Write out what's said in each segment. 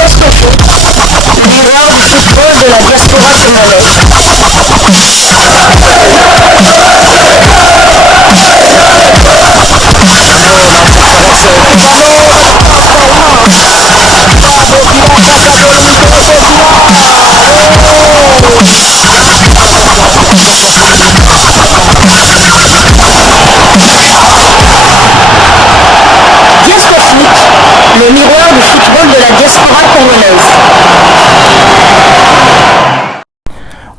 Diascofoot, miroir du football de la diaspora congolaise. Le miroir du football de la diaspora congolaise.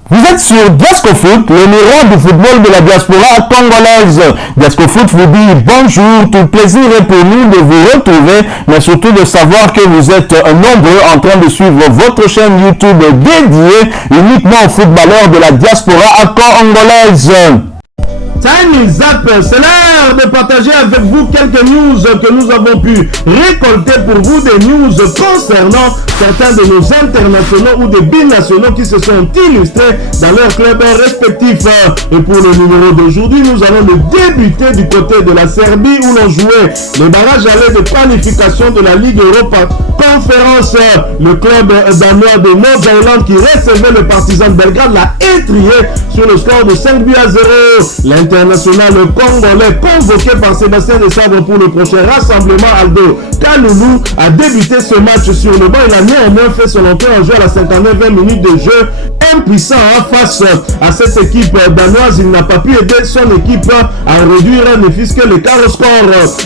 Vous êtes sur Diascofoot, le miroir du football de la diaspora congolaise. Diascofoot vous dit bonjour, tout plaisir est pour nous de vous retrouver, mais surtout de savoir que vous êtes nombreux en train de suivre votre chaîne YouTube dédiée uniquement aux footballeurs de la diaspora congolaise. Time is up, c'est l'heure de partager avec vous quelques news que nous avons pu récolter pour vous, des news concernant certains de nos internationaux ou des binationaux qui se sont illustrés dans leurs clubs respectifs. Et pour le numéro d'aujourd'hui, nous allons le débuter du côté de la Serbie où l'on jouait les barrages allés de qualification de la Ligue Europa Conférence. Le club danois de Nordirlande qui recevait le Partizan de Belgrade l'a étrié sur le score de 5-0. L'international congolais convoqué par Sébastien Desabre pour le prochain rassemblement, Aldo Kaloulou, a débuté ce match sur le banc. Il a néanmoins fait son entrée en jeu à la 59e minute de jeu. Impuissant face à cette équipe danoise, il n'a pas pu aider son équipe à réduire ne fût-ce que l'écart au score.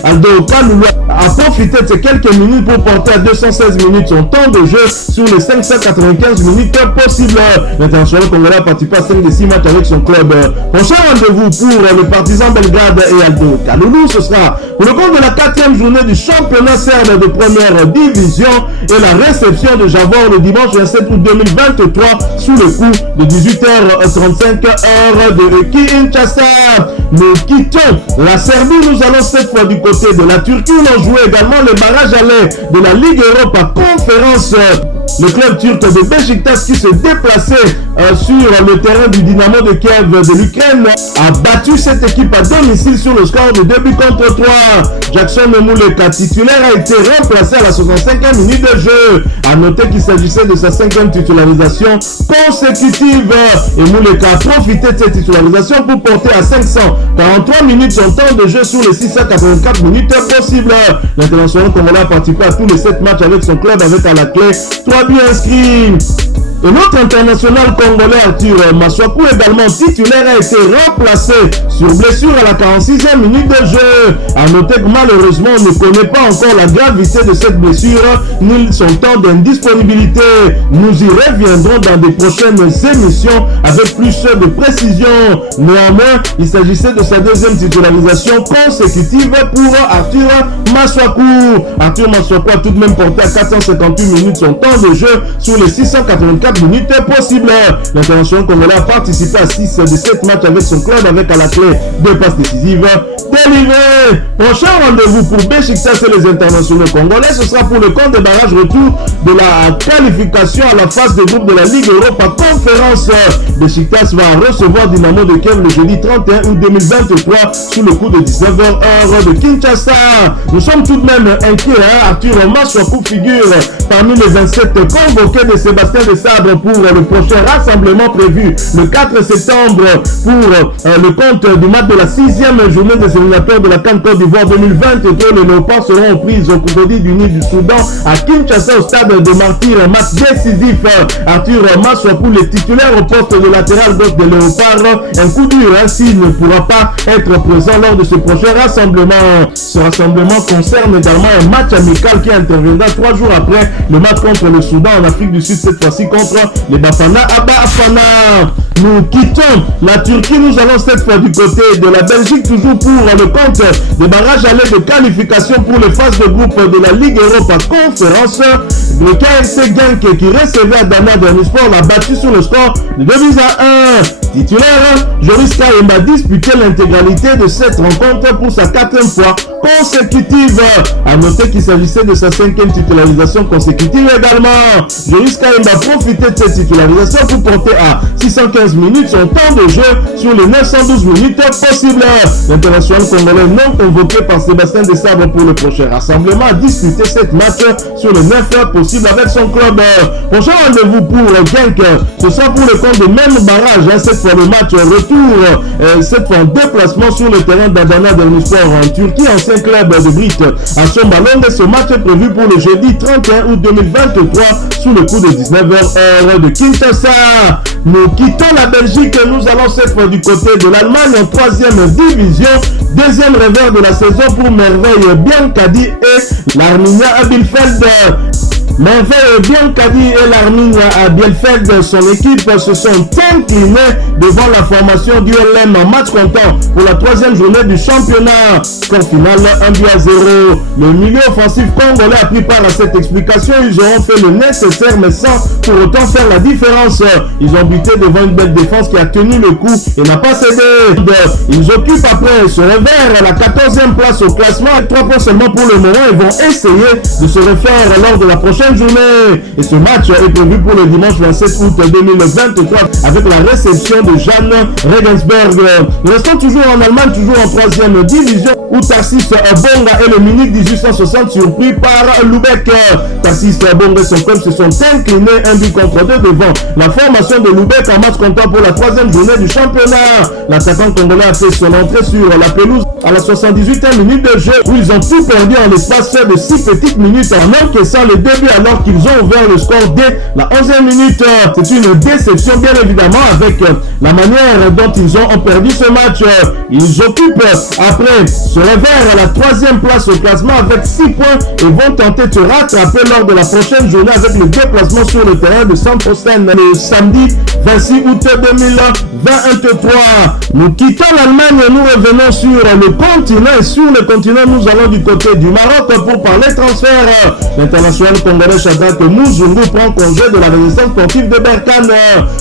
Aldo Kaloulou a profité de ces quelques minutes pour porter à 216 minutes son temps de jeu sur les 595 minutes possibles. L'international congolais a participé à 5 des 6 matchs avec son club. Prochain rendez-vous pour le Partizan Belgrade et Aldo Kaloulou, ce sera pour le compte de la 4e journée du championnat serbe de première division et la réception de Javor le dimanche 27 août 2023 sous le coup de 18h35 heure de Kinshasa. Nous quittons la Serbie, nous allons cette fois du côté de la Turquie où l'on jouait également le barrage aller de la Ligue Europa Conférence. Le club turc de Beşiktaş qui se déplaçait sur le terrain du Dynamo de Kiev de l'Ukraine a battu cette équipe à domicile sur le score de 2-3. Jackson Mouleka, titulaire, a été remplacé à la 65e minute de jeu. A noter qu'il s'agissait de sa 5e titularisation consécutive et Mouleka a profité de cette titularisation pour porter à 543 minutes son temps de jeu sur les 684 minutes possibles. L'international congolais a participé à tous les 7 matchs avec son club avec à la clé 3 buts inscrits. Et notre international congolais Arthur Maswaku, également titulaire, a été remplacé sur blessure à la 46e minute de jeu. A noter que malheureusement on ne connaît pas encore la gravité de cette blessure ni son temps d'indisponibilité. Nous y reviendrons dans des prochaines émissions avec plus de précision. Néanmoins, il s'agissait de sa 2e titularisation consécutive pour Arthur Maswaku. Arthur Maswaku a tout de même porté à 458 minutes son temps de jeu sur les 684 minutes possibles. L'international congolais a participé à 6 de 7 matchs avec son club avec à la clé 2 passes décisives délivrées. Prochain rendez-vous pour Beşiktaş et les internationaux congolais, ce sera pour le compte des barrages retour de la qualification à la phase de groupe de la Ligue Europa Conférence. Beşiktaş va recevoir Dynamo de Kiev le jeudi 31 août 2023 sous le coup de 19h heure de Kinshasa. Nous sommes tout de même inquiets. Arthur Maswaku figure parmi les 27 convoqués de Sébastien Desabre pour le prochain rassemblement prévu le 4 septembre pour le compte du match de la 6e journée des éliminatoires de la CAN Côte d'Ivoire 2023. Les Léopards seront aux prises au Crocodile d'Uni du Soudan à Kinshasa au stade de Martyr. Un match décisif. Arthur Maswaku, le titulaire au poste de latéral gauche des Léopards, un coup dur s'il ne pourra pas être présent lors de ce prochain rassemblement. Ce rassemblement concerne également un match amical qui interviendra 3 jours après le match contre le Soudan en Afrique du Sud, cette fois-ci contre les Bafana Abafana. Nous quittons la Turquie, nous allons cette fois du côté de la Belgique, toujours pour le compte des barrages allés de qualification pour les phases de groupe de la Ligue Europa Conférence. Le KFC Genk qui recevait Adana Demirspor l'a battu sur le score de 2-1. Titulaire, Joris Kayemba a disputé l'intégralité de cette rencontre pour sa 4e fois consécutives. À noter qu'il s'agissait de sa 5e titularisation consécutive également. Joris Kaimba a profité de cette titularisation pour porter à 615 minutes son temps de jeu sur les 912 minutes possibles. L'international congolais non convoqué par Sébastien Desabre pour le prochain rassemblement a disputé 7 matchs sur les 9 possibles avec son club. Prochain rendez-vous pour Genk, ce sera pour le compte de même barrage, cette fois le match retour, cette fois en déplacement sur le terrain d'Adana Demirspor en Turquie, ancien club de Brit à son ballon. Ce match est prévu pour le jeudi 31 août 2023 sous le coup de 19h heure de Kinshasa. Nous quittons la Belgique, nous allons cette fois du côté de l'Allemagne en 3e division. Deuxième revers de la saison pour Merveille Biancadi et l'Arminia Bielefeld. Merveille Biancadi et l'Arminia à Bielefeld, son équipe se sont inclinés devant la formation du LM en match comptant pour la 3e journée du championnat. Score final 1-0. Le milieu offensif congolais a pris part à cette explication. Ils auront fait le nécessaire mais sans pour autant faire la différence. Ils ont buté devant une belle défense qui a tenu le coup et n'a pas cédé. Ils occupent après ce revers la 14e place au classement avec 3 points seulement pour le moment. Ils vont essayer de se refaire lors de la prochaine journée. Et ce match est prévu pour le dimanche 27 août 2023 avec la réception de Jan Regensburg. Nous restons toujours en Allemagne, toujours en 3e division où Tarsis Bonga et le Munich 1860 surpris par Lübeck. Tarsis Bonga et son club se sont inclinés 1-2 devant la formation de Lübeck en match comptant pour la 3e journée du championnat. L'attaquant congolais a fait son entrée sur la pelouse à la 78e minute de jeu où ils ont tout perdu en l'espace de 6 petites minutes en encaissant le début alors qu'ils ont ouvert le score dès la 11e minute. C'est une déception bien évidemment avec la manière dont ils ont perdu ce match. Ils occupent après ce revers à la 3e place au classement avec 6 points et vont tenter de se rattraper lors de la prochaine journée avec le déplacement sur le terrain de Sandhausen le samedi 26 août 2023. Nous quittons l'Allemagne et nous revenons sur le continent et sur le continent nous allons du côté du Maroc pour parler transfert. L'international congolais Shadrack Muzungu prend congé de la résistance sportive de Berkane.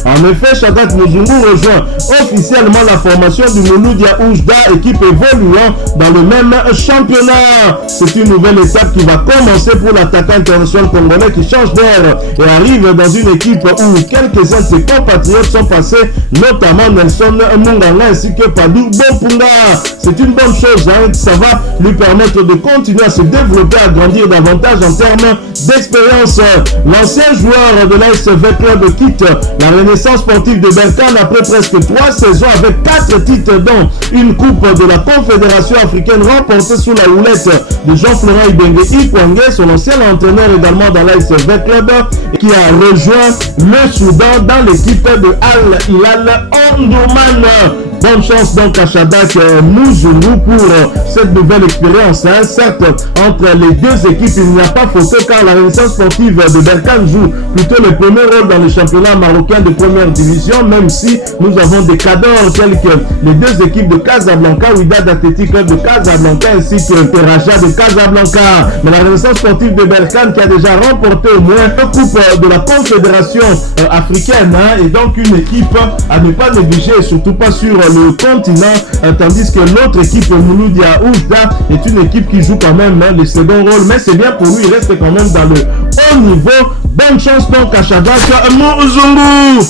En effet, Shadrack Muzungu rejoint officiellement la formation du Mouloudia Oujda, équipe évoluant dans le même championnat. C'est une nouvelle étape qui va commencer pour l'attaquant international congolais qui change d'air et arrive dans une équipe où quelques-uns de ses compatriotes sont passés, notamment Nelson Munganga ainsi que Padou Bompunga. C'est une bonne chose, ça va lui permettre de continuer à se développer, à grandir davantage en termes d'expérience. L'ancien joueur de l'ASV Club quitte la renaissance sportive de Berkane après presque 3 saisons avec 4 titres dont une coupe de la Confédération africaine remportée sous la houlette de Jean-Florent Ibenge Ikwangé, son ancien entraîneur également dans l'ASV Club, qui a rejoint le Soudan dans l'équipe de Al Hilal Omdurman. Bonne chance donc à Shadrack Muzungu pour cette nouvelle expérience. Certes, entre les deux équipes, il n'y a pas photo car la renaissance sportive de Berkane joue plutôt le premier rôle dans le championnat marocain de première division, même si nous avons des cadors tels que les deux équipes de Casablanca, Wydad Athletic Club de Casablanca ainsi que Raja de Casablanca. Mais la renaissance sportive de Berkane qui a déjà remporté au moins une coupe de la Confédération africaine et donc une équipe à ne pas négliger, surtout pas sur le continent, tandis que l'autre équipe Mouloudia Oujda est une équipe qui joue quand même le second rôle, mais c'est bien pour lui, il reste quand même dans le haut niveau. Bonne chance donc à Shadrack Muzungu.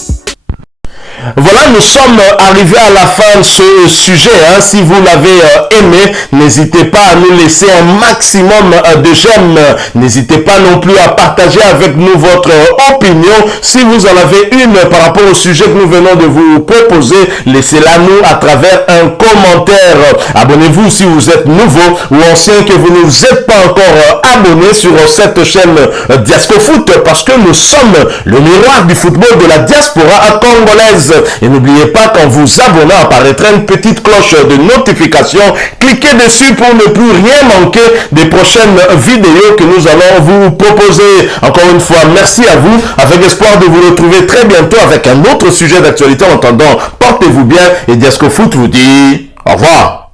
Voilà, nous sommes arrivés à la fin de ce sujet. Si vous l'avez aimé, n'hésitez pas à nous laisser un maximum de j'aime. N'hésitez pas non plus à partager avec nous votre opinion. Si vous en avez une par rapport au sujet que nous venons de vous proposer, laissez-la nous à travers un commentaire. Abonnez-vous si vous êtes nouveau ou ancien que vous ne vous êtes pas encore abonné sur cette chaîne Diasco Foot parce que nous sommes le miroir du football de la diaspora congolaise. Et n'oubliez pas qu'en vous abonnant apparaîtra une petite cloche de notification. Cliquez dessus pour ne plus rien manquer des prochaines vidéos que nous allons vous proposer. Encore une fois, merci à vous, avec espoir de vous retrouver très bientôt avec un autre sujet d'actualité. En attendant, portez-vous bien et Diasco Foot vous dit au revoir.